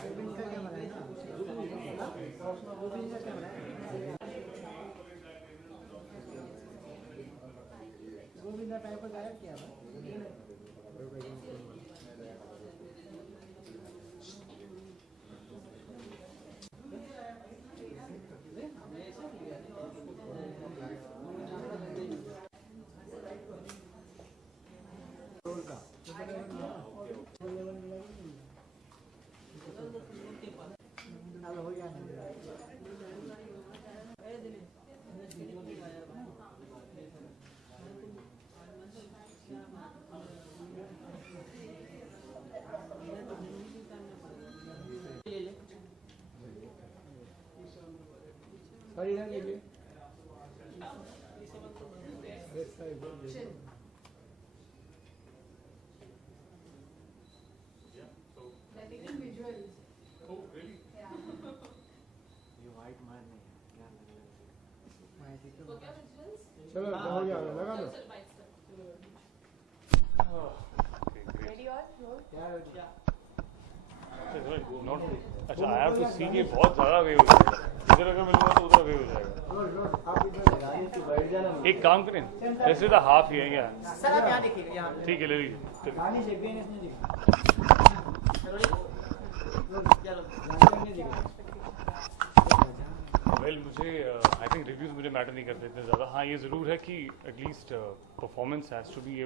गोविंद का कैमरा है ना, गोविंद का कैमरा है, गोविंद का टाइप का गायब किया था। हो गया सही है ये चलो हो गया लगा दो अच्छा आई हैव टू सी ये बहुत ज़्यादा वे हो जाएगा, इधर अगर मिलूंगा तो उधर वे हो जाएगा। एक काम करें, जैसे तो हाफ ही है क्या? सर आप यहाँ देखिए, यहाँ ठीक है ले लीजिए। वेल मुझे आई थिंक रिव्यूज़ मुझे मैटर नहीं करते इतने ज़्यादा। हाँ ये ज़रूर है कि at least performance has to be,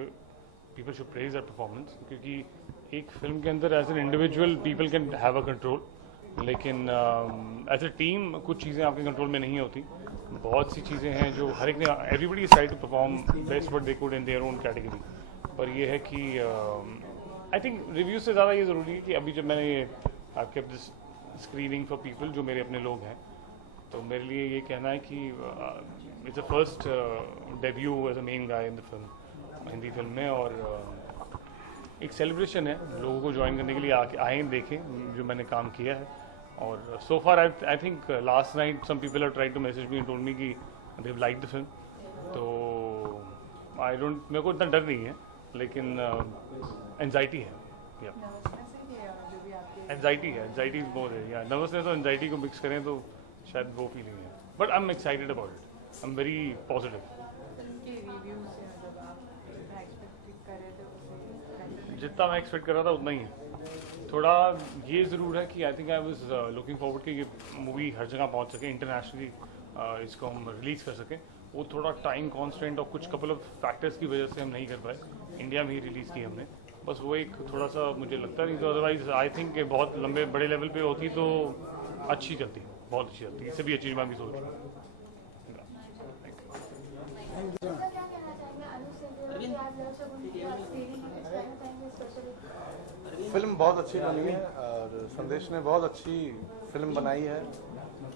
people should praise that performance, क्योंकि एक फिल्म के अंदर as an individual people can have a control, लेकिन एज ए टीम कुछ चीज़ें आपके कंट्रोल में नहीं होती। बहुत सी चीज़ें हैं जो हर एक ने, everybody is try to perform best what they could in their own category, पर ये है कि आई थिंक रिव्यूज से ज़्यादा ये ज़रूरी है कि अभी जब मैंने ये I kept this screening for people जो मेरे अपने लोग हैं, तो मेरे लिए ये कहना है कि it's a first debut as a main guy in the film, Hindi film में, और एक सेलिब्रेशन है लोगों को ज्वाइन करने के लिए आए देखें जो मैंने काम किया है। और so far I think last night some people are tried to message me and told me कि they have liked the film, तो आई डोंट, मेरे को इतना डर नहीं है, लेकिन एंजाइटी है, एंजाइटी मोर है, या नर्वसनेस और एंजाइटी को मिक्स करें तो शायद वो फीलिंग है, but I am excited about it, I am very positive. जितना मैं एक्सपेक्ट कर रहा था उतना ही है। थोड़ा ये ज़रूर है कि I think I was looking forward कि ये मूवी हर जगह पहुंच सके, इंटरनेशनली इसको हम रिलीज़ कर सकें। वो थोड़ा टाइम कॉन्स्टेंट और कुछ कपल ऑफ फैक्टर्स की वजह से हम नहीं कर पाए, इंडिया में ही रिलीज़ की हमने, बस वो एक थोड़ा सा मुझे लगता नहीं, तो अदरवाइज आई थिंक बहुत लंबे बड़े लेवल पे होती तो अच्छी चलती, बहुत अच्छी चलती, इससे भी अच्छी मैं भी सोच रहा हूँ। फिल्म बहुत अच्छी बनी है और संदेश ने बहुत अच्छी फिल्म बनाई है,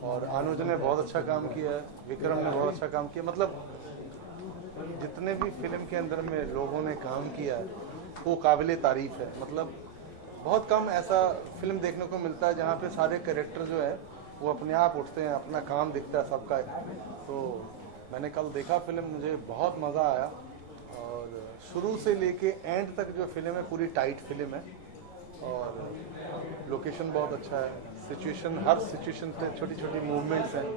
और अनुज ने बहुत अच्छा काम किया है, विक्रम ने बहुत अच्छा काम किया। मतलब जितने भी फिल्म के अंदर में लोगों ने काम किया है वो काबिले तारीफ है। मतलब बहुत कम ऐसा फिल्म देखने को मिलता है जहाँ पे सारे कैरेक्टर जो है वो अपने आप उठते हैं, अपना काम दिखता है सबका। तो मैंने कल देखा फिल्म, मुझे बहुत मज़ा आया, और शुरू से लेके एंड तक जो फिल्म है पूरी टाइट फिल्म है, और लोकेशन बहुत अच्छा है, सिचुएशन, हर सिचुएशन पे छोटी छोटी मूवमेंट्स हैं,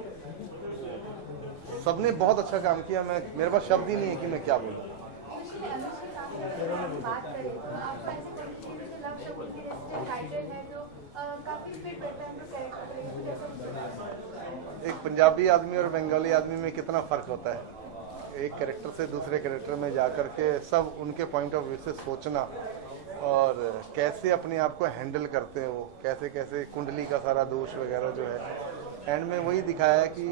सबने बहुत अच्छा काम किया। मेरे पास शब्द ही नहीं है कि मैं क्या बोलूँ। एक पंजाबी आदमी और बंगाली आदमी में कितना फ़र्क होता है, एक कैरेक्टर से दूसरे कैरेक्टर में जाकर के सब उनके पॉइंट ऑफ व्यू से सोचना, और कैसे अपने आप को हैंडल करते हैं वो, कैसे कैसे कुंडली का सारा दोष वगैरह जो है एंड में वही दिखाया है कि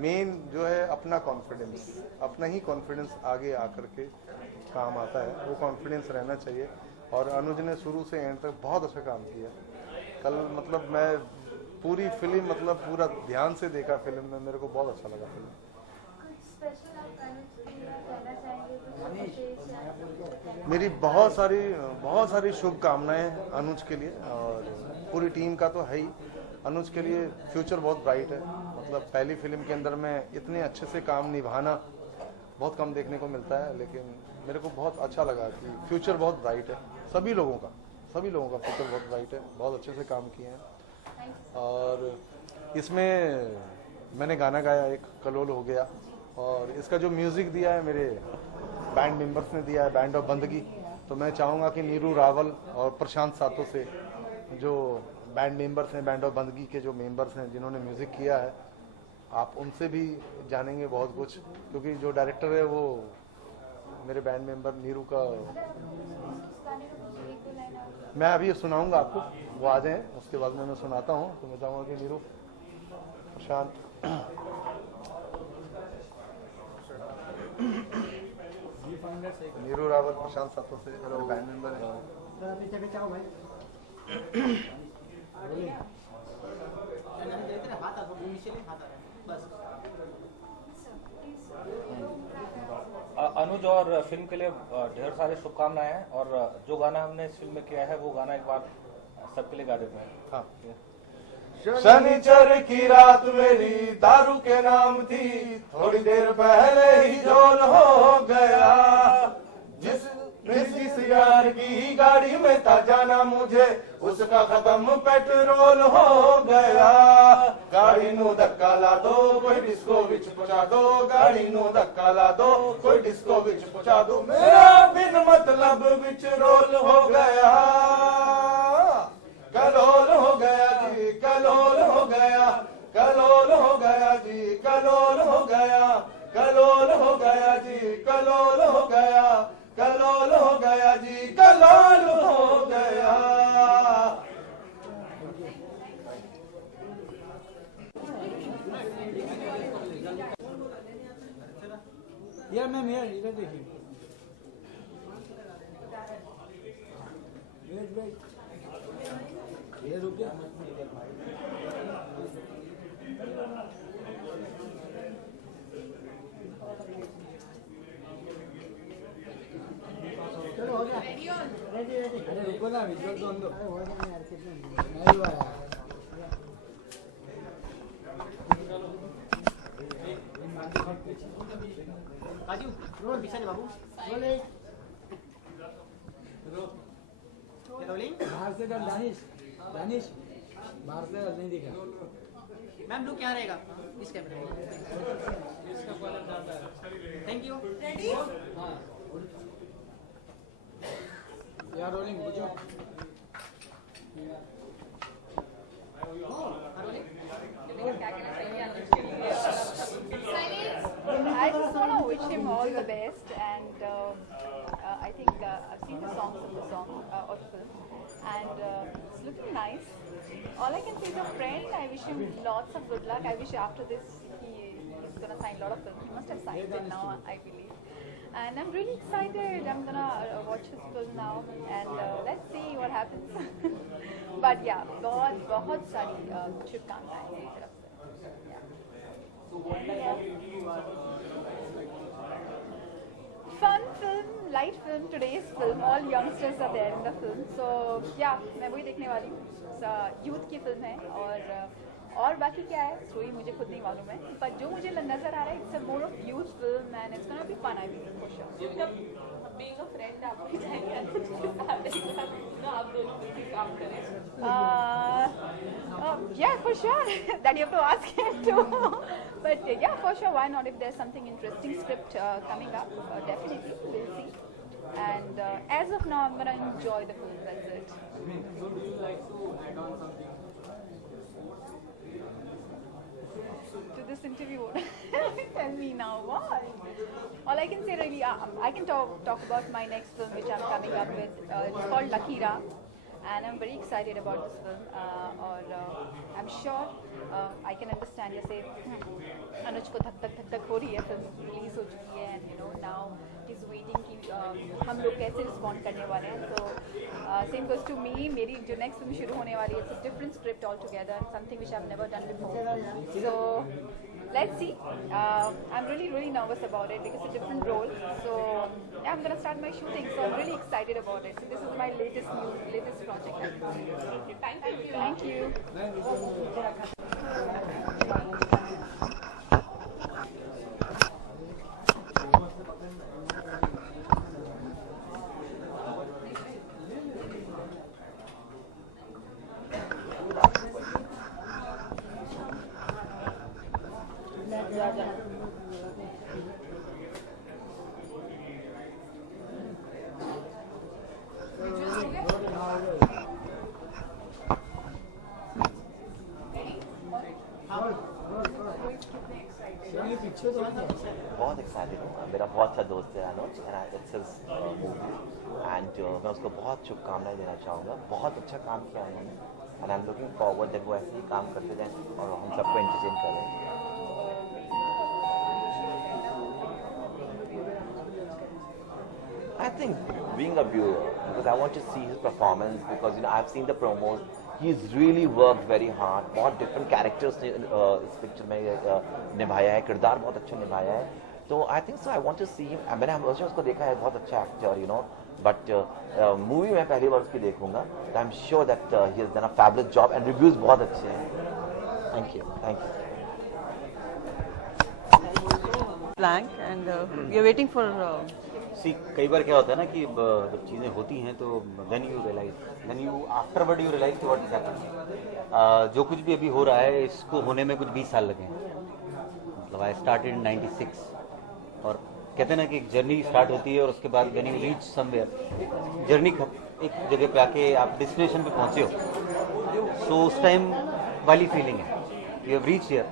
मेन जो है अपना कॉन्फिडेंस, अपना ही कॉन्फिडेंस आगे आकर के काम आता है, वो कॉन्फिडेंस रहना चाहिए। और अनुज ने शुरू से एंड तक बहुत अच्छा काम किया। कल मतलब मैं पूरी फिल्म मतलब पूरा ध्यान से देखा फिल्म में, मेरे को बहुत अच्छा लगा फिल्म। मेरी बहुत सारी शुभकामनाएं अनुज के लिए, और पूरी टीम का तो है ही। अनुज के लिए फ्यूचर बहुत ब्राइट है। मतलब पहली फिल्म के अंदर में इतने अच्छे से काम निभाना बहुत कम देखने को मिलता है, लेकिन मेरे को बहुत अच्छा लगा कि फ्यूचर बहुत ब्राइट है सभी लोगों का, सभी लोगों का फ्यूचर बहुत ब्राइट है, बहुत अच्छे से काम किए हैं। और इसमें मैंने गाना गाया एक कलोल हो गया, और इसका जो म्यूज़िक दिया है मेरे बैंड मेंबर्स ने दिया है, बैंड ऑफ बंदगी। तो मैं चाहूँगा कि नीरू रावल और प्रशांत सातों से, जो बैंड मेंबर्स हैं, बैंड ऑफ बंदगी के जो मेंबर्स हैं जिन्होंने म्यूज़िक किया है, आप उनसे भी जानेंगे बहुत कुछ, क्योंकि जो डायरेक्टर है वो मेरे बैंड मेंबर नीरू का। मैं अभी सुनाऊंगा आपको, वो आ जाएं, उसके बाद में मैं सुनाता हूँ। तो मैं चाहूँगा कि नीरू, प्रशांत, नीरू रावल, प्रशांत सातों से मेरे बैंड मेंबर हैं। पीछे पीछे आओ भाई। हाथ आ बस। अनुज और फिल्म के लिए ढेर सारी शुभकामनाएं हैं, और जो गाना हमने इस फिल्म में किया है वो गाना एक बार सबके लिए गा देते हैं। हाँ। शनिचर की रात मेरी दारू के नाम थी, थोड़ी देर पहले ही जोल हो गया। जिस यार की गाड़ी में था जाना मुझे, उसका खत्म पेट्रोल हो गया। गाड़ी नू धक्का ला दो, कोई डिस्को विच पहुंचा दो, गाड़ी नू धक्का ला दो, कोई डिस्को विच पहुंचा दो, मेरा बिन मतलब विच रोल हो गया। कलोल हो गया जी, कलोल हो गया, कलोल हो गया जी, कलोल हो गया, कलोल हो गया जी, कलोल हो गया, कलोल हो गया जी, कलोल हो गया। यार मैम यार इधर देखिए। वेट ये रुक जा। चलो हो गया। रेडी अरे रुको ना, विजुअल तो अंदर। अरे हो गया यार, कितने नहीं हुआ यार। काजू रोल पीछे ने बाबू रोल रोलिंग बाहर से कर। दानिश दानिश बाहर से नहीं दिखा। मैम लुक क्या रहेगा इस कैमरे में? Thank you. रेडी? हां यार रोलिंग बुझो। I just want to wish him all the best, and I think I've seen the songs of the film, and it's looking nice. All I can say is a friend. I wish him lots of good luck. I wish after this he's gonna sign a lot of films. He must have signed it now, I believe. And I'm really excited. I'm gonna watch his film now, and let's see what happens. But yeah, बहुत सारी शुभकामनाएं मेरी तरफ से. Fun film, light film, today's film. All youngsters are there in the film. So yeah, मैं वही देखने वाली हूँ. यूथ की फिल्म है, और बाकी क्या है स्टोरी मुझे खुद नहीं मालूम है, पर जो मुझे नजर आ रहा है it's a more of youth film and it's gonna be fun I believe for sure. Being a friend आपको भी चाहिए तो आप दोनों मिलकर काम करें. Yeah, for sure. That you have to ask him too. But yeah, for sure, why not? If there's something interesting script coming up, definitely we'll see. And as of now, I'm gonna enjoy the film. That's it. So do you like to add on something to this interview? Tell me now what. All I can say really, I can talk about my next film which I'm coming up with. It's called Lakira, and I'm very excited about this film. और I'm sure I can understand जैसे अनुज को धक धक हो रही है, film release हो चुकी है, and you know now he's waiting कि हम लोग कैसे रिस्पॉन्ड करने वाले हैं. So same goes to me. मेरी जो नेक्स्ट फिल्म शुरू होने वाली है, it's a different script altogether and something which I've never done before. So let's see. I'm really nervous about it because it's a different role. So yeah, I'm gonna start my shooting. So I'm really excited about it. So this is my latest project. Thank you. मेरा बहुत अच्छा दोस्त है Anuj and it's his movie and मैं उसको बहुत शुभकामनाएं देना चाहूँगा। बहुत अच्छा काम किया उन्होंने and I am looking forward that वो ऐसे ही काम करते रहें और हम सबको एंटरटेन करें। I think being a viewer, because I want to see his performance, because I've seen the promos. He's really worked very hard. बहुत different characters ने इस पिक्चर में निभाया है, किरदार बहुत अच्छा निभाया है. तो I think so. I want to see him. मैंने हमेशा उसको देखा है, बहुत अच्छा एक्टर, But मूवी में पहली बार उसकी देखूंगा. I'm sure that he has done a fabulous job and reviews बहुत अच्छे हैं. Thank you. Thank you. Blank and we are waiting for. कई बार क्या होता है ना कि जब चीज़ें होती हैं तो then you afterward you realize what is happening. जो कुछ भी अभी हो रहा है इसको होने में कुछ 20 साल लगे हैं. मतलब I started in 96 और कहते हैं ना कि एक जर्नी स्टार्ट होती है और उसके बाद when you reach somewhere journey एक जगह पे आके आप डेस्टिनेशन पे पहुंचे हो, सो उस टाइम वाली फीलिंग है. You have reached here.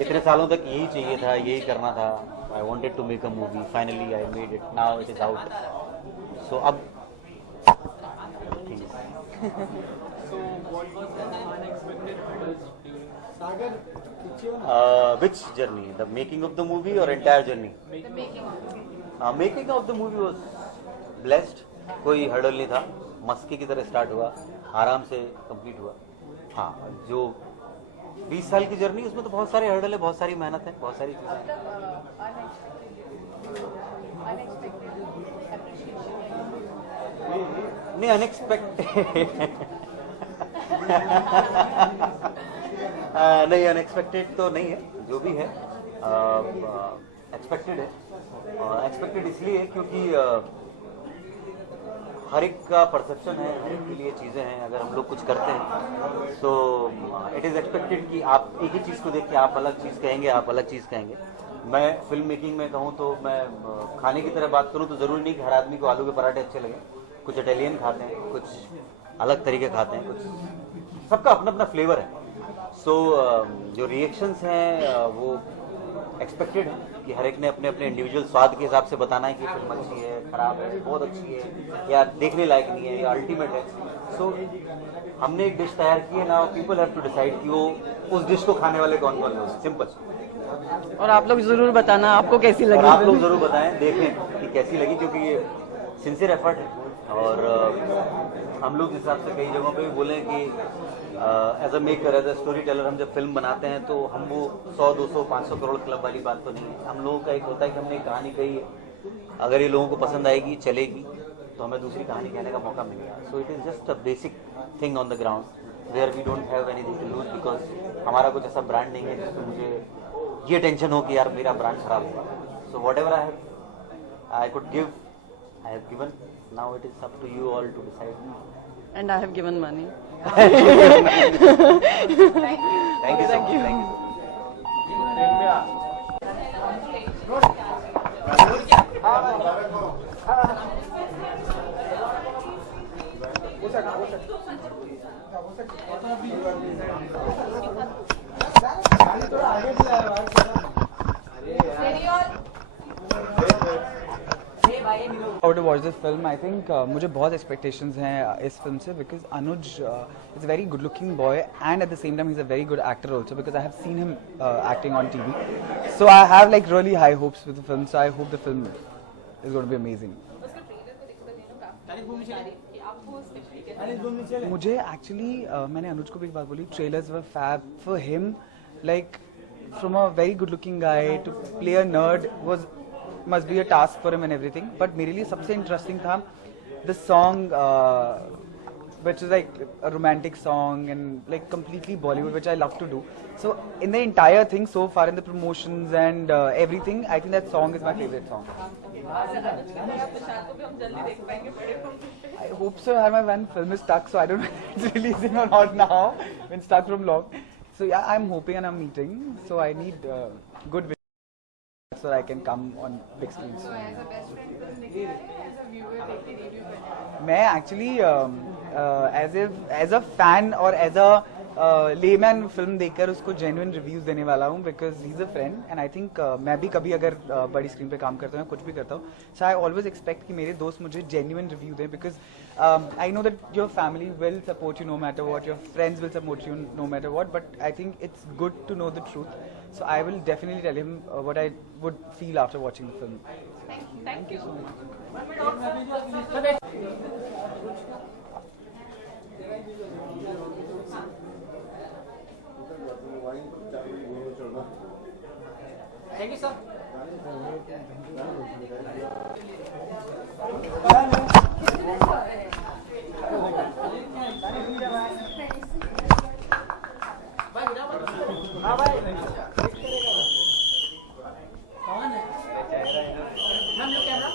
इतने सालों तक यही चाहिए था, यही करना था. I wanted to make a movie. Finally, I made it. Now it is out. So अब which journey? The making of the movie or entire journey? The making of the movie. Making of the movie was blessed. कोई hurdle नहीं था. मस्की की तरह start हुआ, आराम से complete हुआ. हाँ, जो 20 साल की जर्नी उसमें तो बहुत सारे हर्डल है, बहुत सारी मेहनत है, बहुत सारी नहीं नहीं अनएक्सपेक्टेड तो नहीं है, जो भी है एक्सपेक्टेड है. एक्सपेक्टेड इसलिए क्योंकि हर एक का परसेप्शन है, हर एक के लिए चीज़ें हैं. अगर हम लोग कुछ करते हैं तो इट इज़ एक्सपेक्टेड कि आप एक ही चीज़ को देख के आप अलग चीज़ कहेंगे, आप अलग चीज़ कहेंगे. मैं फिल्म मेकिंग में कहूँ तो मैं खाने की तरह बात करूँ तो ज़रूरी नहीं कि हर आदमी को आलू के पराठे अच्छे लगे. कुछ इटालियन खाते हैं, कुछ अलग तरीके खाते हैं, कुछ सबका अपना अपना फ्लेवर है. सो जो रिएक्शंस हैं वो एक्सपेक्टेड है कि हर एक ने अपने अपने इंडिविजुअल स्वाद के हिसाब से बताना है कि फिल्म अच्छी है, खराब है, बहुत अच्छी है या देखने लायक नहीं है या अल्टीमेट है. सो हमने एक डिश तैयार की है. Now people have to decide कि वो उस डिश को खाने वाले कौन कौन है. सिंपल. और आप लोग जरूर बताना आपको कैसी लगी. और आप लोग जरूर बताएं, देखें कि कैसी लगी, क्योंकि ये सिंसियर एफर्ट है. और हम लोग जिस हिसाब से कई जगहों पे भी बोले कि as a maker, as a story teller, हम जब फिल्म बनाते हैं तो हम वो 100, 200, 500 करोड़ क्लब वाली बात तो नहीं है. हम लोगों का एक होता है कि हमने एक कहानी कही है, अगर ये लोगों को पसंद आएगी, चलेगी, तो हमें दूसरी कहानी कहने का मौका मिलेगा. So it is just a basic thing on the ground where we don't have anything to lose, because हमारा कुछ ऐसा ब्रांड नहीं है जिसमें मुझे ये टेंशन हो कि यार मेरा ब्रांड खराब होगा. So what ever I could give, I have given. Now it is up to you all to decide. And I have given money. Thank you. Thank you so much. Thank you. How to watch this film? I think मुझे बहुत expectations हैं इस film से, because Anuj is a very good looking boy and at the same time he's a very good actor also, because I have seen him acting on TV. So I have like really high hopes with the film. So I hope the film is going to be amazing. मुझे actually मैंने अनुज को भी एक बात बोली, trailers were fab for him. Like from a very good looking guy to play a nerd was must be a task for him and everything. But मेरे लिए सबसे interesting था the song which is like a romantic song and like completely Bollywood, which I love to do. So in the entire thing so far, in the promotions and everything, I think that song is my favorite song. I hope so. My one film is stuck, so I don't know if it's releasing or not now. Been stuck from long. So yeah, I'm hoping and I'm meeting. So I need good so I can come on big screens. So as a best friend with Nikhil, as a viewer, take the review. मैं actually as a fan or as a layman film देखकर उसको genuine reviews देने वाला हूँ, because he is a friend and I think मैं भी कभी अगर बड़ी स्क्रीन पे काम करता हूँ कुछ भी करता हूँ, सो आई ऑलवेज एक्सपेक्ट कि मेरे दोस्त मुझे जेन्युइन रिव्यू दें, because I know that your family will support you no matter what, your friends will support you no matter what, but I think it's good to know the truth, so I will definitely tell him what I would feel after watching the film. Thank you so much. Thank you, sir. कौन है? Ma'am लो camera.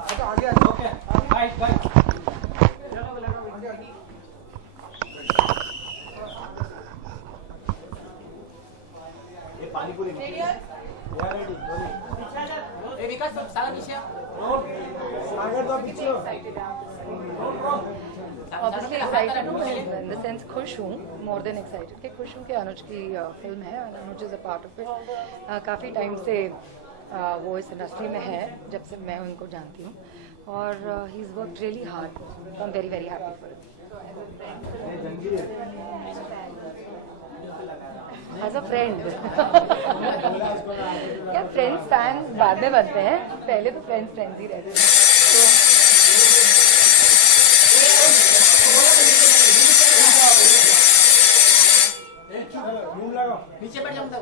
अच्छा आगे आ. Okay. Right right. Obviously excited in the sense खुश हूँ, more than excited कि खुश हूँ कि अनुज की फिल्म है और अनुज is a part of it. काफ़ी टाइम से वो इस इंडस्ट्री में है, जब से मैं उनको जानती हूँ, और he has worked really hard. I'm very very happy for it. As a friend. क्या friends fans बाद में बनते हैं, पहले तो friends ही रहते हैं.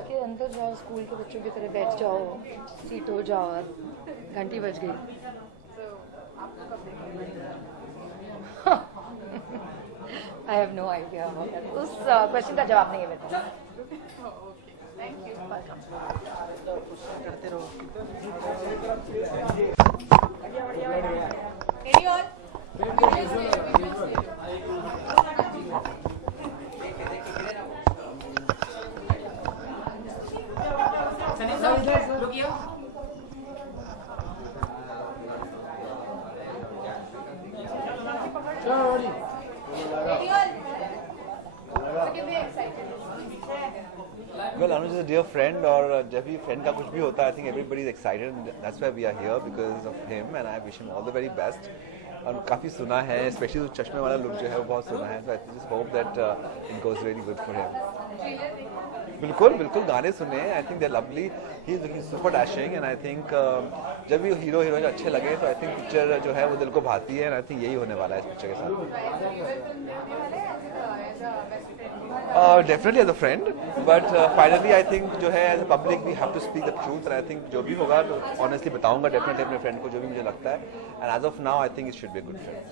के अंदर जाओ, स्कूल के बच्चों की तरह बैठ जाओ, सीट हो जाओ, और घंटी बज गई. I have no idea about that. उस क्वेश्चन का जवाब नहीं है मेरे पास. Thank you. करते रहो. Anyone? सनी सर रुकिए. Well, Anuj is a dear friend, और जब भी फ्रेंड का कुछ भी होता है, I think everybody is excited. That's why we are here because of him, and I wish him all the very best. और काफ़ी सुना है, स्पेशली चश्मे वाला लुक जो है वो बहुत सुना है, so I just hope that it goes really good for him. बिल्कुल बिल्कुल गाने सुने, I think they're lovely. He is looking super dashing, and I think जब भी हीरो हीरोइन अच्छे लगे तो I think पिक्चर जो है वो दिल को भाती है, and I think यही होने वाला है इस पिक्चर के साथ. Definitely as a friend, but finally I think जो है as a public we have to speak the truth, and I think जो भी होगा तो honestly बताऊंगा definitely अपने friend को जो भी मुझे लगता है, and as of now I think it should be a good film.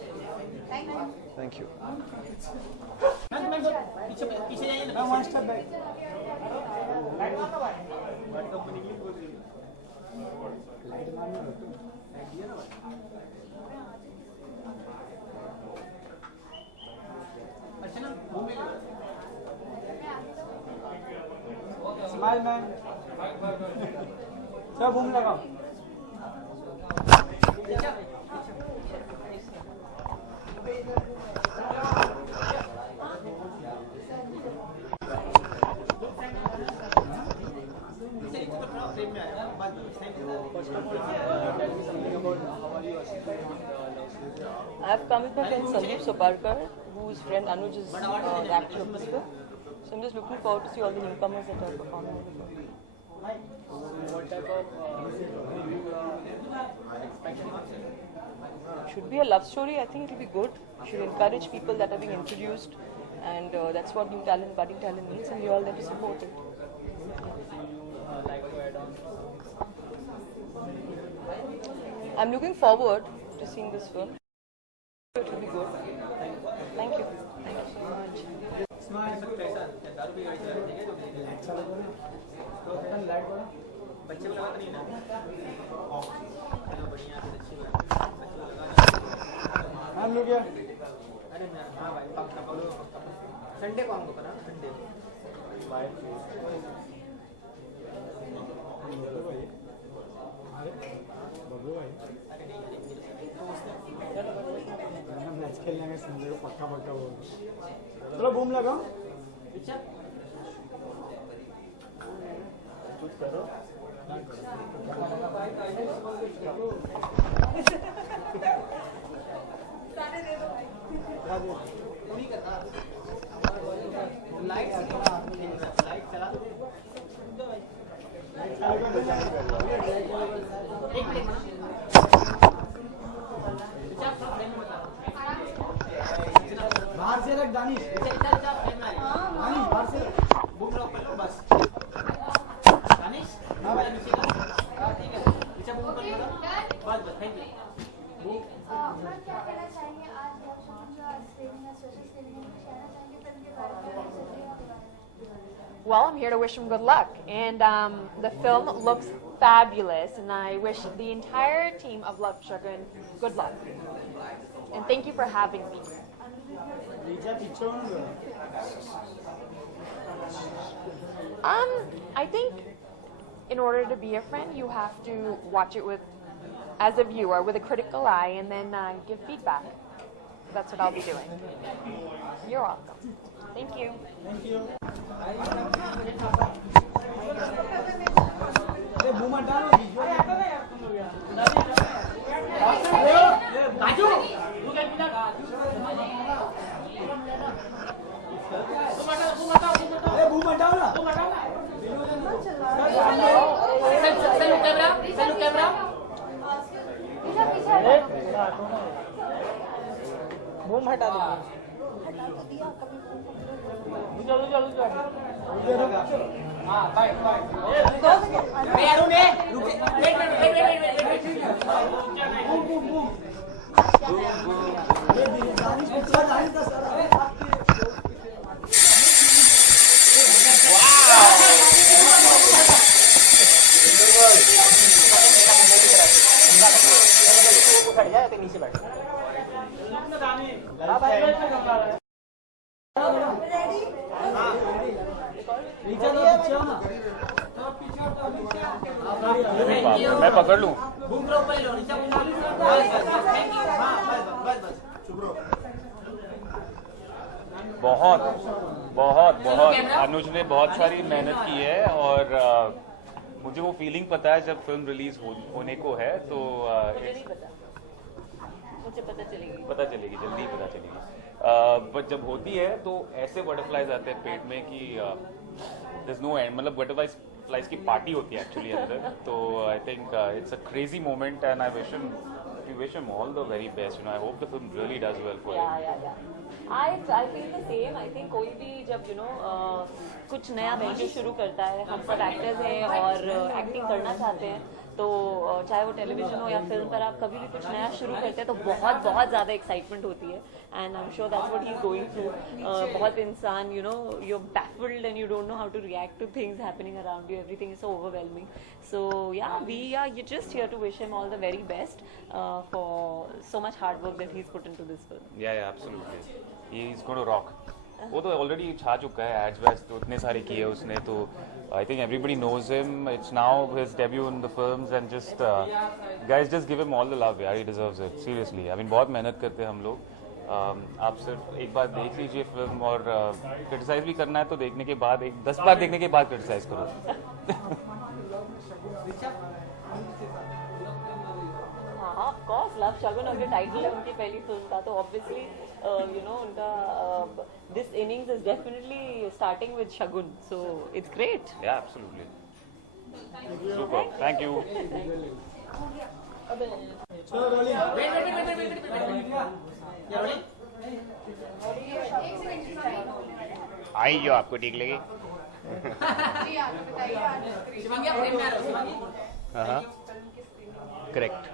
Thank you. पीछे जाइए ना. One step back. अच्छा ना स्माइल मैन. सब घूम लगाओ. I have come with my friend Sandeep Soparkar, whose friend Anuj is the actor of this film. So I'm just looking forward to see all the newcomers that are performing in the film. Should be a love story. I think it will be good. Should encourage people that are being introduced, and that's what new talent, budding talent needs, and we all have to support it. I'm looking forward to seeing this film. It will be good. Thank you. Thank you so much. बच्चे को लगा नहीं ना. बढ़िया अच्छी हम लोग क्या. अरे हाँ भाई पक्का बोलो. संडे को हमको करा संडे को. बबलू भाई. अरे नहीं खेलने में संजय को पक्का पक्का बोल। चलो बूम लगाओ। कुछ करो। लाइट चला दो। बाहर से रख दानिश। दानिश बाहर से बूम रख लो बस। दानिश हाँ भाई नीचे का ठीक है नीचे बूम कर लो बस थैंक यू। क्या कहना चाहेंगे आज स्क्रीनिंग है स्पेशल स्क्रीनिंग में कहना चाहेंगे फिल्म के बारे में। Well, I'm here to wish him good luck, and the film looks fabulous, and I wish the entire team of Love Shagun good luck. And thank you for having me. I think in order to be a friend, you have to watch it with, as a viewer, with a critical eye, and then give feedback. That's what I'll be doing. You're welcome. Thank you. Thank you. Boom हटाओ बाजू तू क्या बिना boom हटाओ ना Selu camera boom हटा दो हाँ bye Arun wait boom boom boom नीचे बैठ मैं पकड़ लूं। बहुत बहुत बहुत अनुज ने बहुत सारी मेहनत की है और मुझे वो फीलिंग पता है जब फिल्म रिलीज होने को है तो मुझे पता चलेगी जल्दी पता चलेगी। बट जब होती है तो ऐसे बटरफ्लाइज आते हैं पेट में कि there's no end, मतलब बटरफ्लाइज की पार्टी होती है एक्चुअली अंदर। तो I think it's a crazy moment and I wish him all the very best. I hope the film really does well for him. I feel the same. I think कोई भी जब कुछ नया venture शुरू करता है, हम सब एक्टर्स हैं और एक्टिंग करना चाहते हैं, तो चाहे वो टेलीविजन हो या फिल्म पर आप कभी भी कुछ नया शुरू करते हैं तो बहुत बहुत ज़्यादा एक्साइटमेंट होती है and I am sure that's what he is going through. बहुत इंसान you are baffled and you don't know how to react to things happening around you, everything is so overwhelming. So yeah we are just here to wish him all the very best for so much hard work that he is put into this film. Yeah absolutely he is going to rock. वो तो already छा चुका है, ads waste तो इतने सारे किए उसने, तो I think everybody knows him. It's now his debut in the films and just guys just give him all the love यार, he deserves it seriously. I mean बहुत मेहनत करते हैं हम लोग। आप सिर्फ एक बार देख लीजिए फिल्म और क्रिटिसाइज भी करना है तो देखने के बाद 10 बार देखने के बाद क्रिटिसाइज करो। ऑफ कोर्स लव शगुन अगर टाइटल है उनकी पहली फिल्म का, तो ऑब्वियसली उनका this innings is definitely starting with Shagun, so it's great. या एब्सोल्युटली सुपर, थैंक यू। आई जो आपको ठीक लगी। करेक्ट।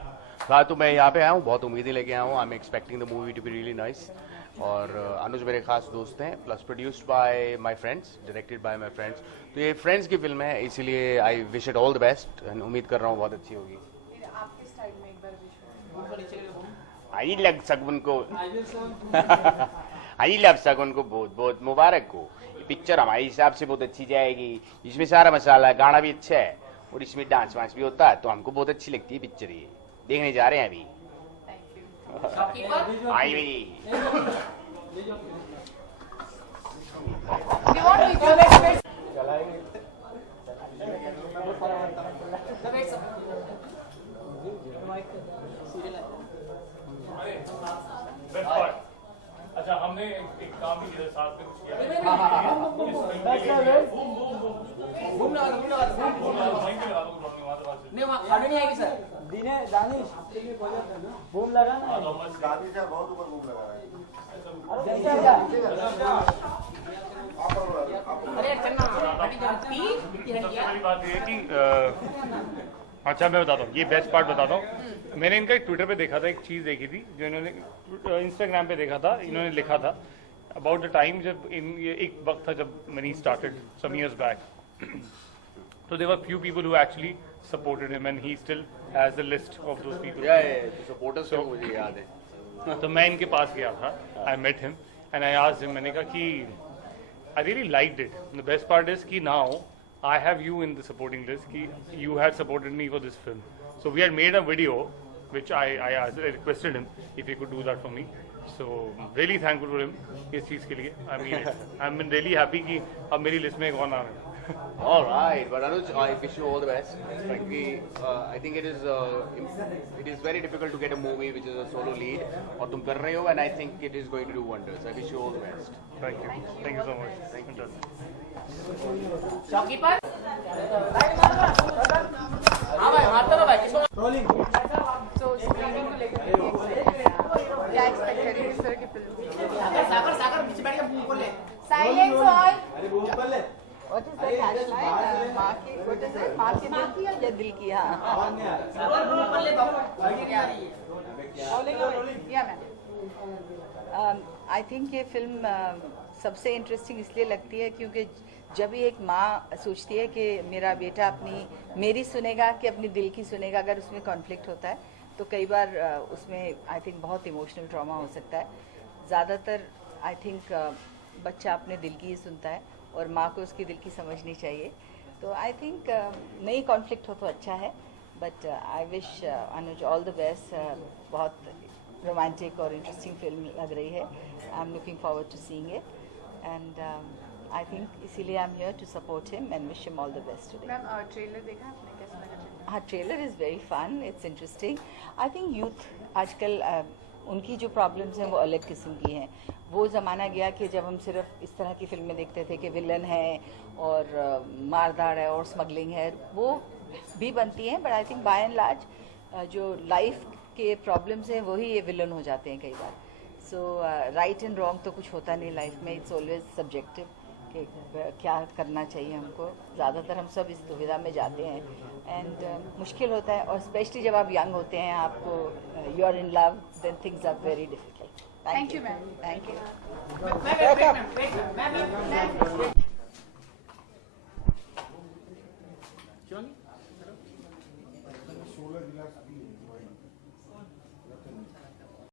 हाँ, तो मैं यहाँ पे आया हूँ, बहुत उम्मीदें लेके आया हूँ। I am expecting the movie to be really nice. और अनुज मेरे खास दोस्त हैं, plus produced by my friends, directed by my friends. तो ये फ्रेंड्स की फिल्म है, इसीलिए I wish it all the best and उम्मीद कर रहा हूँ बहुत अच्छी होगी। आई लव शगुन को आई लव शगुन को बहुत बहुत मुबारक हो। ये पिक्चर हमारे हिसाब से बहुत अच्छी जाएगी। इसमें सारा मसाला, गाना भी अच्छा है और इसमें डांस वांस भी होता है, तो हमको बहुत अच्छी लगती है पिक्चर। ये देखने जा रहे हैं अभी। आई हुई अच्छा हमने एक काम भी किया साथ में कुछ किया नहीं वहाँ खड़े नहीं आएगी सर दिने दानिश बूम लगा ना दादी सर बहुत ऊपर बूम लगा रहा है अरे चलना सबसे बड़ी बात ये है कि अच्छा मैं बताता हूँ ये बेस्ट पार्ट बताता हूँ मैंने इनका एक ट्विटर पे देखा था एक चीज़ देखी थी जो इन्होंने इंस्टाग्राम पे देखा था इन्होंने लिखा था अबाउट द टाइम जब ये एक वक्त था जब मैंने started some years back so there were few people who actually supported him and he still has the list of those people supporters को मुझे याद है तो मैं इनके पास गया था I met him and I asked him मैंने कहा कि I really liked it the best part is कि now I have you in the supporting list कि you had supported me for this film so we had made a video which I requested him if he could do that for me so really thankful for him इस चीज़ के लिए I mean I'm really happy कि अब मेरी list में कौन आ रहा है All right, but Anuj, I wish you all the best. Frankly, I think it is very difficult to get a movie which is a solo lead. और तुम कर रहे हो, and I think it is going to do wonders. I wish you all the best. Thank you so much. Thank you. चौकी पर हाँ भाई मारते रहो भाई किसको रोलिंग So screening को लेकर क्या एक्सपेक्ट करेंगे सर की फिल्म सागर सागर पीछे बैठ के बूम कर ले साइलेंस ऑल अरे बूम कर ले What is the catchline? माँ की what is it? माँ की या दिल की हाँ सागर बूम कर ले बाबू या मैम आई थिंक ये फिल्म सबसे इंटरेस्टिंग इसलिए लगती है क्योंकि जब भी एक माँ सोचती है कि मेरा बेटा मेरी सुनेगा कि अपनी दिल की सुनेगा अगर उसमें कॉन्फ्लिक्ट होता है तो कई बार उसमें आई थिंक बहुत इमोशनल ट्रॉमा हो सकता है ज़्यादातर आई थिंक बच्चा अपने दिल की ही सुनता है और माँ को उसकी दिल की समझनी चाहिए तो आई थिंक नहीं कॉन्फ्लिक्ट हो तो अच्छा है but I wish Anuj all the best बहुत रोमांटिक और इंटरेस्टिंग फिल्म लग रही है I am looking forward to seeing it and I think इसीलिए I am here to support him and wish him all the best today ma'am trailer देखा आपने कैसा लगा हाँ trailer is very fun it's interesting I think youth आजकल उनकी जो problems हैं वो अलग किस्म की हैं वो ज़माना गया कि जब हम सिर्फ इस तरह की फिल्में देखते थे कि विलन है और मारधाड़ है और स्मगलिंग है वो भी बनती हैं but I think by and large जो लाइफ के प्रॉब्लम्स हैं वही ये विलन हो जाते हैं कई बार सो राइट एंड रॉन्ग तो कुछ होता नहीं लाइफ में इट्स ऑलवेज सब्जेक्टिव कि क्या करना चाहिए हमको ज़्यादातर हम सब इस दुविधा में जाते हैं एंड मुश्किल होता है और स्पेशली जब आप यंग होते हैं आपको you are in love then things are very difficult thank you ma'am thank you